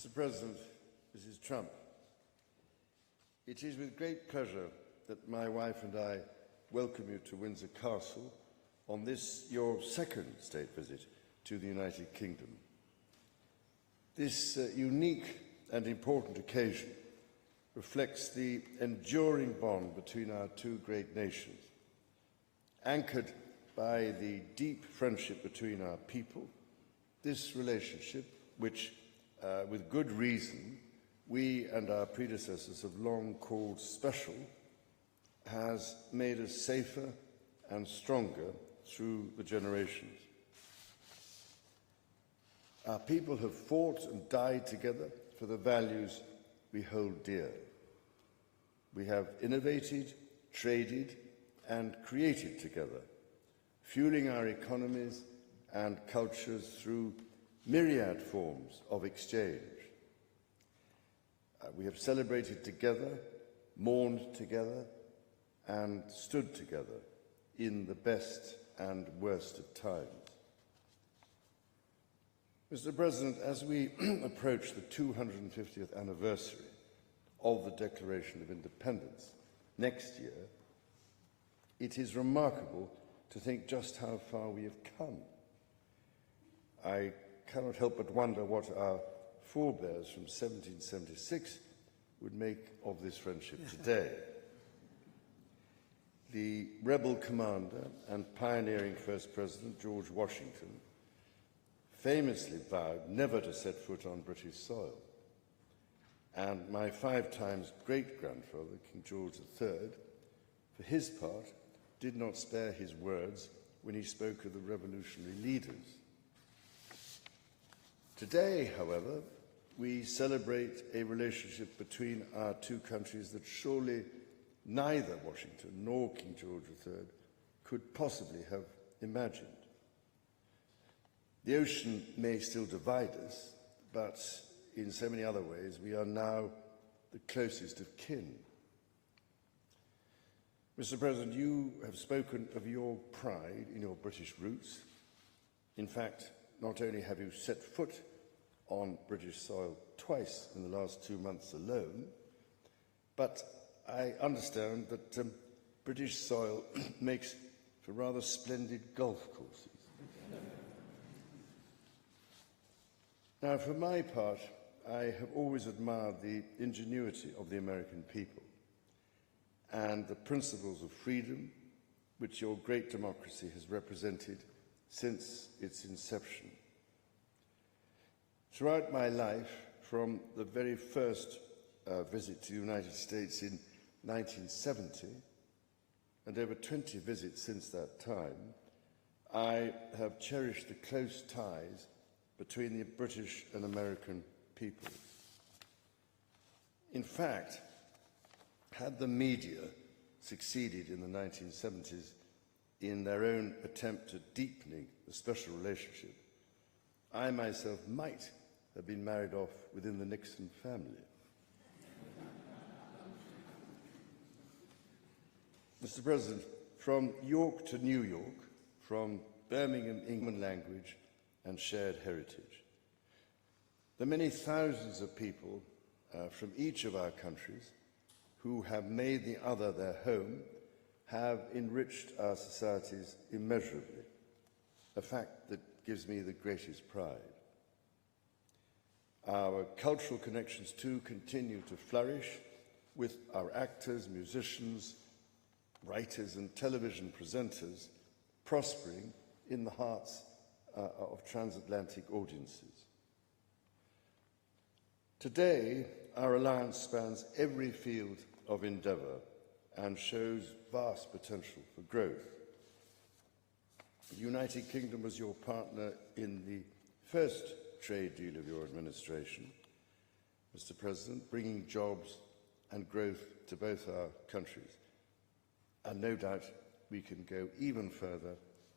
Mr. President, Mrs. Trump, it is with great pleasure that my wife and I welcome you to Windsor Castle on this, your second state visit to the United Kingdom. This unique and important occasion reflects the enduring bond between our two great nations, anchored by the deep friendship between our people. This relationship, which, with good reason, we and our predecessors have long called special, has made us safer and stronger through the generations. Our people have fought and died together for the values we hold dear. We have innovated, traded, and created together, fueling our economies and cultures through myriad forms of exchange. We have celebrated together, mourned together, and stood together in the best and worst of times. Mr. President, as we approach the 250th anniversary of the Declaration of Independence next year, it is remarkable to think just how far we have come. I cannot help but wonder what our forebears from 1776 would make of this friendship today. The rebel commander and pioneering First President George Washington famously vowed never to set foot on British soil. And my 5 times great-grandfather, King George III, for his part, did not spare his words when he spoke of the revolutionary leaders. Today, however, we celebrate a relationship between our two countries that surely neither Washington nor King George III could possibly have imagined. The ocean may still divide us, but in so many other ways, we are now the closest of kin. Mr. President, you have spoken of your pride in your British roots. In fact, not only have you set foot on British soil twice in the last 2 months alone, but I understand that British soil makes for rather splendid golf courses. Now, for my part, I have always admired the ingenuity of the American people and the principles of freedom which your great democracy has represented since its inception. Throughout my life, from the very first visit to the United States in 1970, and over 20 visits since that time, I have cherished the close ties between the British and American peoples. In fact, had the media succeeded in the 1970s in their own attempt at deepening the special relationship, I myself might have been married off within the Nixon family. Mr. President, from York to New York, from Birmingham, England language and shared heritage, the many thousands of people from each of our countries who have made the other their home have enriched our societies immeasurably, a fact that gives me the greatest pride. Our cultural connections too continue to flourish, with our actors, musicians, writers and television presenters prospering in the hearts of transatlantic audiences. Today, our alliance spans every field of endeavour and shows vast potential for growth. The United Kingdom was your partner in the first trade deal of your administration, Mr. President, bringing jobs and growth to both our countries. And no doubt we can go even further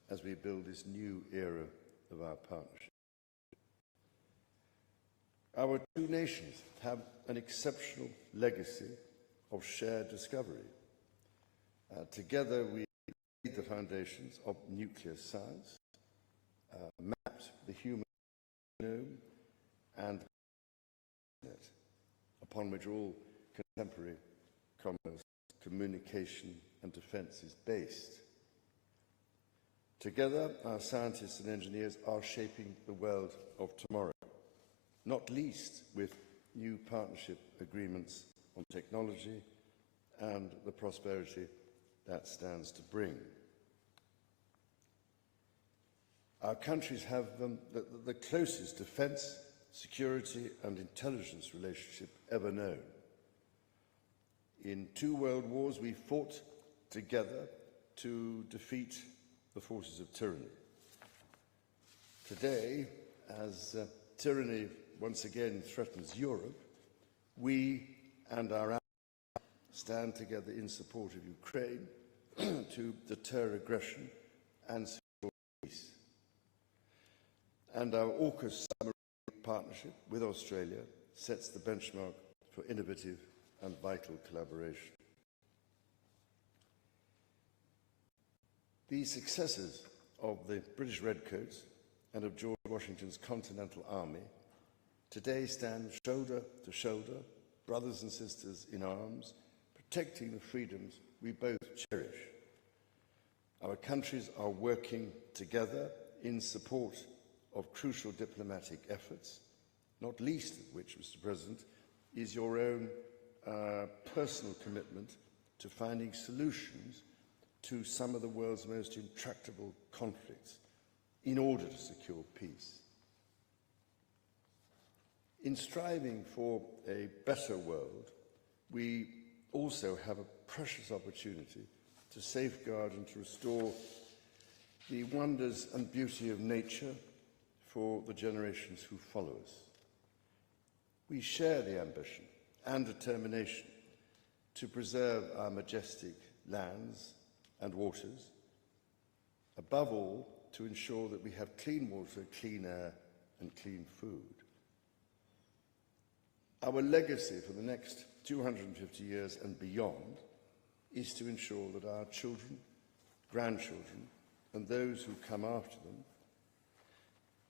as we build this new era of our partnership. Our two nations have an exceptional legacy of shared discovery. Together we laid the foundations of nuclear science, mapped the human genome, and net upon which all contemporary commerce, communication and defence is based. Together, our scientists and engineers are shaping the world of tomorrow, not least with new partnership agreements on technology and the prosperity that stands to bring. Our countries have the closest defence, security and intelligence relationship ever known. In 2 world wars, we fought together to defeat the forces of tyranny. Today, as tyranny once again threatens Europe, we and our allies stand together in support of Ukraine to deter aggression and secure peace. And our AUKUS submarine partnership with Australia sets the benchmark for innovative and vital collaboration. The successes of the British Redcoats and of George Washington's Continental Army today stand shoulder to shoulder, brothers and sisters in arms, protecting the freedoms we both cherish. Our countries are working together in support of crucial diplomatic efforts, not least of which, Mr. President, is your own personal commitment to finding solutions to some of the world's most intractable conflicts in order to secure peace. In striving for a better world, we also have a precious opportunity to safeguard and to restore the wonders and beauty of nature for the generations who follow us. We share the ambition and determination to preserve our majestic lands and waters, above all, to ensure that we have clean water, clean air, and clean food. Our legacy for the next 250 years and beyond is to ensure that our children, grandchildren, and those who come after them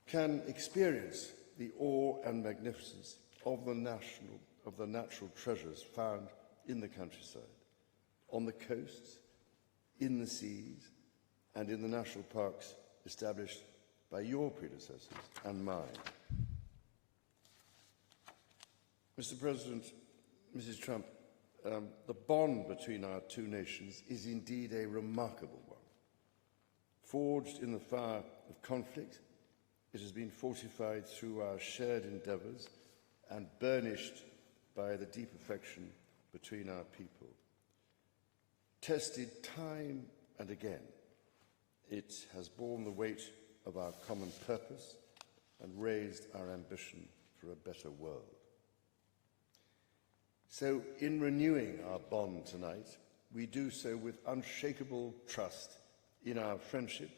can experience the awe and magnificence of the natural treasures found in the countryside, on the coasts, in the seas, and in the national parks established by your predecessors and mine. Mr. President, Mrs. Trump, the bond between our two nations is indeed a remarkable one. Forged in the fire of conflict, it has been fortified through our shared endeavours and burnished by the deep affection between our people. Tested time and again, it has borne the weight of our common purpose and raised our ambition for a better world. So, in renewing our bond tonight, we do so with unshakable trust in our friendship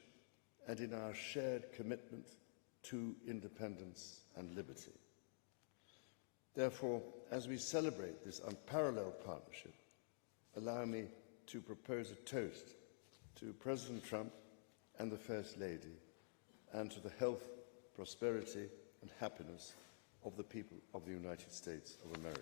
and in our shared commitment to independence and liberty. Therefore, as we celebrate this unparalleled partnership, allow me to propose a toast to President Trump and the First Lady, and to the health, prosperity and happiness of the people of the United States of America.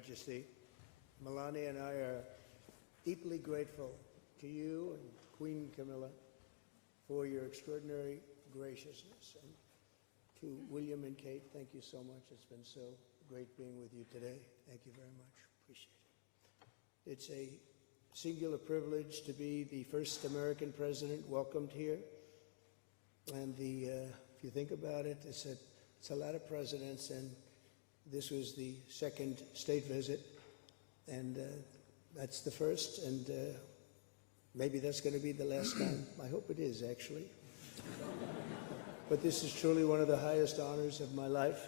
Majesty. Melania and I are deeply grateful to you and Queen Camilla for your extraordinary graciousness. And to William and Kate, thank you so much. It's been so great being with you today. Thank you very much. Appreciate it. It's a singular privilege to be the first American president welcomed here. And if you think about it, it's a lot of presidents, and this was the second state visit, and that's the first, and maybe that's going to be the last time. I hope it is, actually. But this is truly one of the highest honors of my life.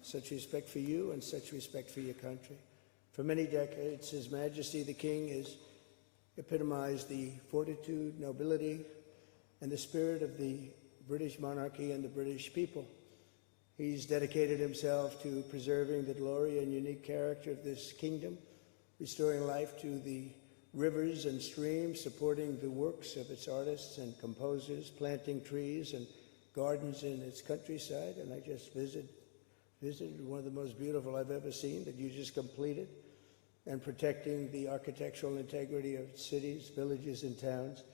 Such respect for you and such respect for your country. For many decades, His Majesty the King has epitomized the fortitude, nobility, and the spirit of the British monarchy and the British people. He's dedicated himself to preserving the glory and unique character of this kingdom, restoring life to the rivers and streams, supporting the works of its artists and composers, planting trees and gardens in its countryside. And I just visited one of the most beautiful I've ever seen that you just completed, and protecting the architectural integrity of cities, villages, and towns.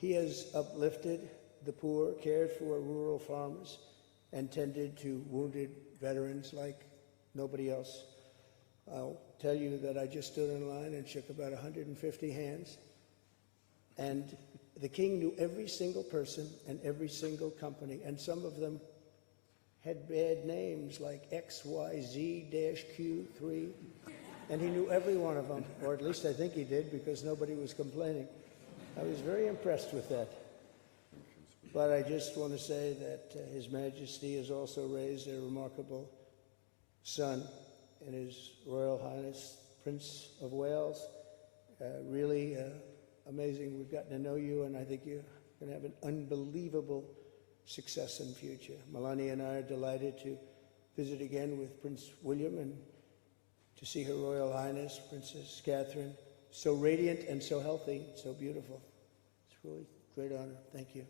He has uplifted the poor, cared for rural farmers, and tended to wounded veterans like nobody else. I'll tell you that I just stood in line and shook about 150 hands, and the King knew every single person and every single company, and some of them had bad names like XYZ-Q3, and he knew every one of them, or at least I think he did, because nobody was complaining. I was very impressed with that. But I just want to say that His Majesty has also raised a remarkable son in His Royal Highness, Prince of Wales. Really amazing. We've gotten to know you, and I think you're going to have an unbelievable success in the future. Melania and I are delighted to visit again with Prince William and to see Her Royal Highness, Princess Catherine, so radiant and so healthy, so beautiful. It's really a great honor. Thank you.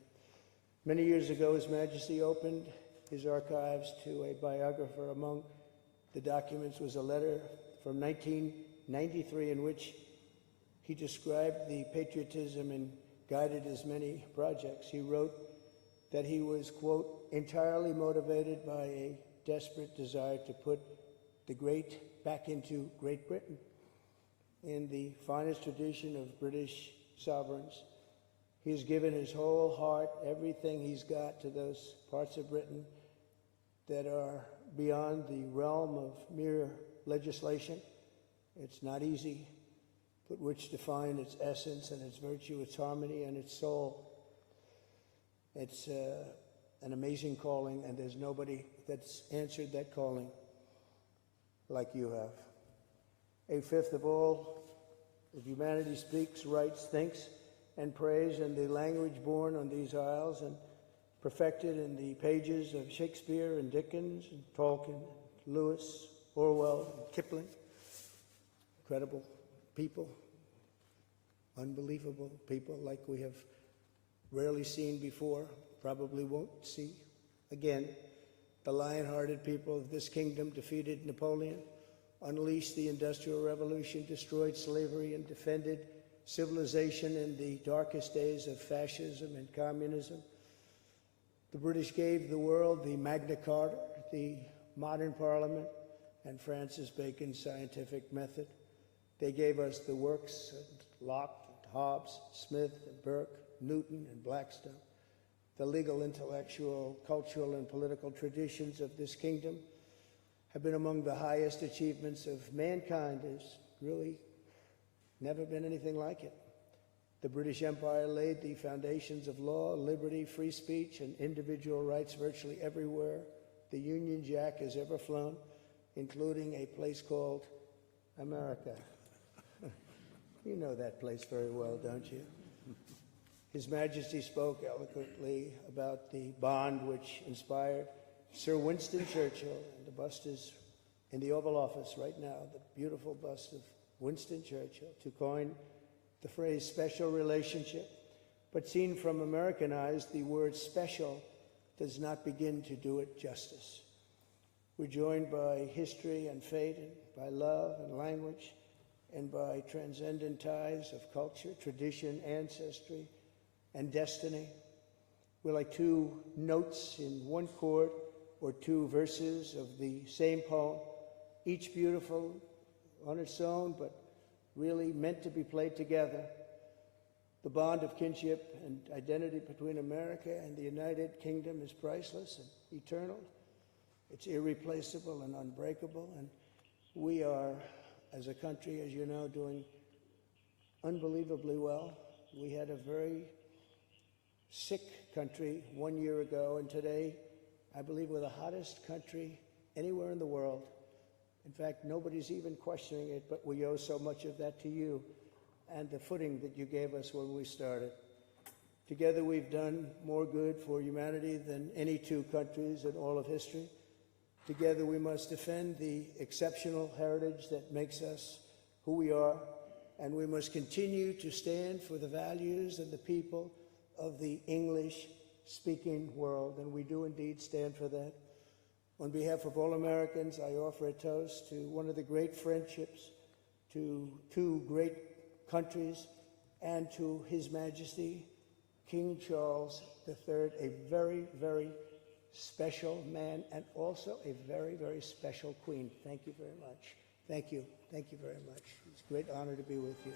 Many years ago, His Majesty opened his archives to a biographer. Among the documents was a letter from 1993 in which he described the patriotism and guided his many projects. He wrote that he was, quote, entirely motivated by a desperate desire to put the great back into Great Britain in the finest tradition of British sovereigns. He's given his whole heart, everything he's got, to those parts of Britain that are beyond the realm of mere legislation. It's not easy, but which define its essence and its virtue, its harmony, and its soul. It's an amazing calling, and there's nobody that's answered that calling like you have. A fifth of all of humanity speaks, writes, thinks, and prays in the language born on these isles and perfected in the pages of Shakespeare and Dickens and Tolkien, Lewis, Orwell, and Kipling. Incredible people, unbelievable people like we have rarely seen before, probably won't see again. The lion-hearted people of this kingdom defeated Napoleon, unleashed the Industrial Revolution, destroyed slavery, and defended civilization in the darkest days of fascism and communism. The British gave the world the Magna Carta, the modern parliament, and Francis Bacon's scientific method. They gave us the works of Locke, Hobbes, Smith, and Burke, Newton, and Blackstone. The legal, intellectual, cultural, and political traditions of this kingdom have been among the highest achievements of mankind. There's really never been anything like it. The British Empire laid the foundations of law, liberty, free speech, and individual rights virtually everywhere the Union Jack has ever flown, including a place called America. You know that place very well, don't you? His Majesty spoke eloquently about the bond which inspired Sir Winston Churchill, and the bust is in the Oval Office right now, the beautiful bust of Winston Churchill, to coin the phrase special relationship. But seen from American eyes, the word special does not begin to do it justice. We're joined by history and fate and by love and language, and by transcendent ties of culture, tradition, ancestry, and destiny. We're like two notes in one chord or two verses of the same poem, each beautiful on its own, but really meant to be played together. The bond of kinship and identity between America and the United Kingdom is priceless and eternal. It's irreplaceable and unbreakable, and we are, as a country, as you know, doing unbelievably well. We had a very sick country 1 year ago, and today, I believe we're the hottest country anywhere in the world. In fact, nobody's even questioning it, but we owe so much of that to you and the footing that you gave us when we started. Together, we've done more good for humanity than any two countries in all of history. Together, we must defend the exceptional heritage that makes us who we are, and we must continue to stand for the values and the people of the English-speaking world, and we do indeed stand for that. On behalf of all Americans, I offer a toast to one of the great friendships, to two great countries, and to His Majesty, King Charles III, a very, very special man, and also a very, very special queen. Thank you very much. Thank you. Thank you very much. It's a great honor to be with you.